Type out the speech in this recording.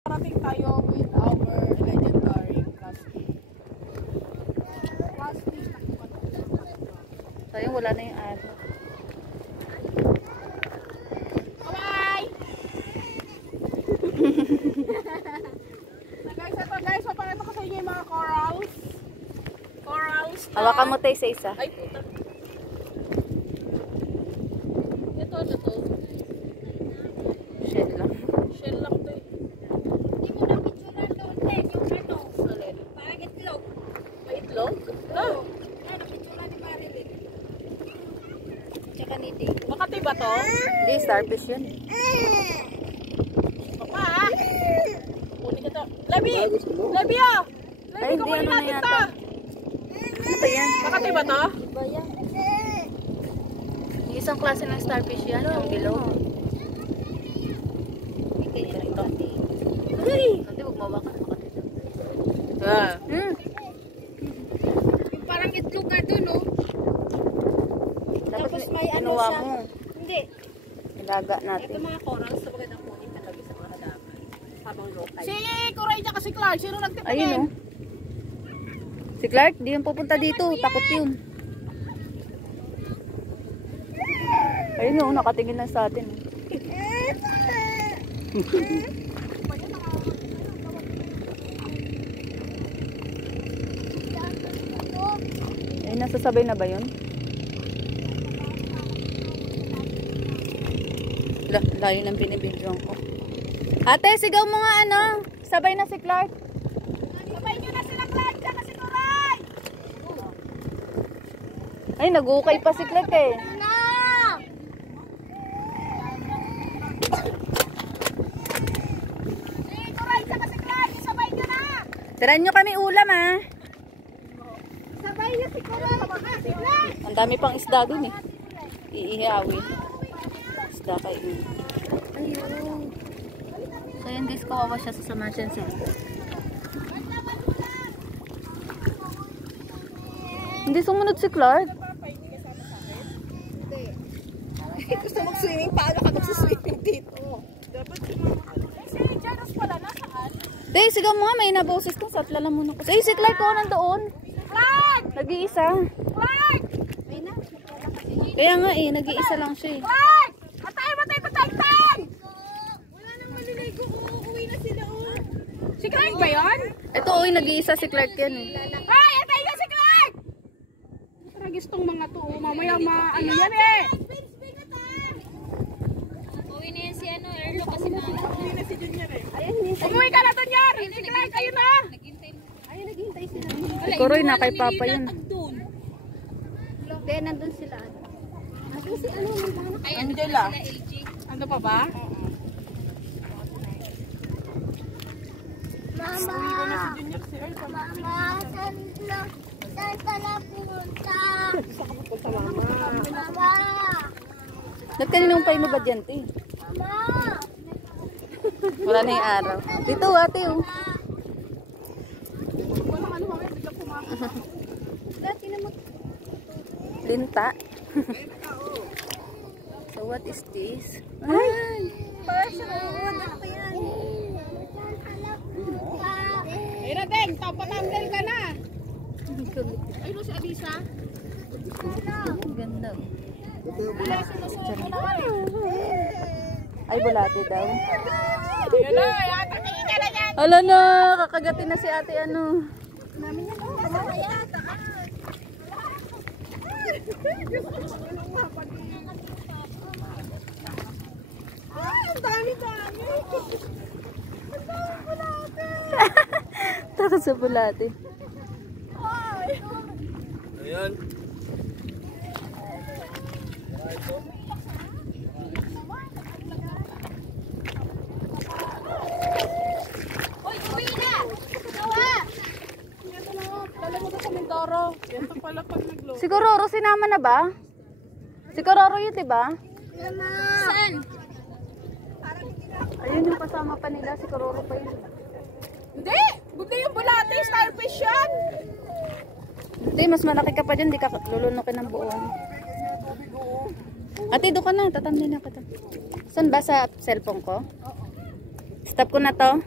Parating tayo with our legendary plastic. Sayang wala na yung araw. Bye! Guys, ito guys, papakita ko sa inyo yung mga corals. Corals na... Hawakan mo tayo sa isa. Ay, puta. Ito, ano to? Shell lang. Shell lang to eh. Hindi mo na picturean doon din yung ano. Alin? Parang itlog. May itlog? Ah, Ano, picturean ni Marilyn. Tsaka ni Dave. Makati ba to? Hindi, starfish yun. Papa! Kunin ka to. Lebi! Lebi ah! Ay, Lebi, hindi, kukunin ano na natin yata. to. Ano ba yan? Makati ba to? Iba yan. Yung isang klase ng starfish yan, yung below. Ito. Hindi, huwag mawakan. Ah. Yung parang itlog nga doon, no? Tapos may ano inuwa siya. mo. Hindi. Ilaga natin. Ito mga corals sa bagay na kunin talaga sa mga halaman. Habang local. Si Coray niya kasi Clark, sino nagtitingin? Ayun oh. Si Clark, di yung pupunta dito. Takot yun. Ayun oh, nakatingin lang sa atin. Ay, nasasabay na ba yun? Layo ng binibidyoan ko. Ate, sigaw mo nga ano. Sabay na si Clark. Sabay nyo na sila, Clark, tsaka si Coray! Ay, nag-ukay pa si Clark eh. Na! Si Coray, tsaka si Clark, sabay nyo na! Tiran nyo kami ulam ah. Sabay nyo si Coray, tsaka si Clark! Ang dami pang isda dun eh. Iihawin. Isda kayo. Ayun. So yun guys, kawawa siya sa samahan siya. Hindi sumunod si Clark. Gusto mag-swimming, paano ka mag-swimming dito? Dapat si Mama. Si Janus pala, nasaan? Day, sigaw mo nga, may naboses ko. Satla lang muna ko. Ay, si Clark ko nandoon. Clark! Nag-iisa. Clark! Kaya nga eh, nag-iisa lang siya eh. Clark! Atay mo tayo patagtag! Wala nang maliligo, uuwi na sila, oh. Si Clark ba yun? Ito oy, nag-iisa si Clark yan eh. Ay, atay ka si Clark! Tragis tong mga to. Mamaya ano yan eh. Uuwi na yan si ano, Erlo kasi Umuwi na si Junior eh. Umuwi ka na doon yan! Si Clark, ayun na! Ayun, naghihintay sila. Si Kuroy na kay Papa yun. Hindi, nandun sila. Nandun si ano, Ay, Angela. Ano pa ba? Mama! Uwi na si Junior si Earl. Mama, saan ka na punta? Saan ka pupunta, Mama? Mama! Nagkaninong pa mo ba dyan, te? Mama! Wala na yung araw. Dito ate oh. Walang ano, Mama. Hindi ka pumakot. Dati naman. Linta. So what is this? Ay! Para sa ano pa yan? Ay, Radeng, tapatanggal ka na. Ay, no, si Alisa. Ang ganda. Ay, sinusunod mo naman eh. Ay, bulate daw. Yan na, yata tingin ka na yan. Hala na, kakagatin na si ate ano. Ay, ang dami-dami. Ang dami bulate. Takot sa bulate. Ay. Ayan. Uy, uwi na! Nawa! Ito na, dala mo sa Mindoro. Yan to pala pag naglo. Si Kororo sinama na ba? Si Kororo yun, diba? Saan? Ayun yung kasama pa nila, si Kororo pa yun. Hindi! Hindi yung bulate, starfish yan. Hindi, mas malaki ka pa dyan, di ka lulunukin ng buong. Ate, doon ka na, tatamnin na kita. Saan ba sa cellphone ko? Stop ko na to.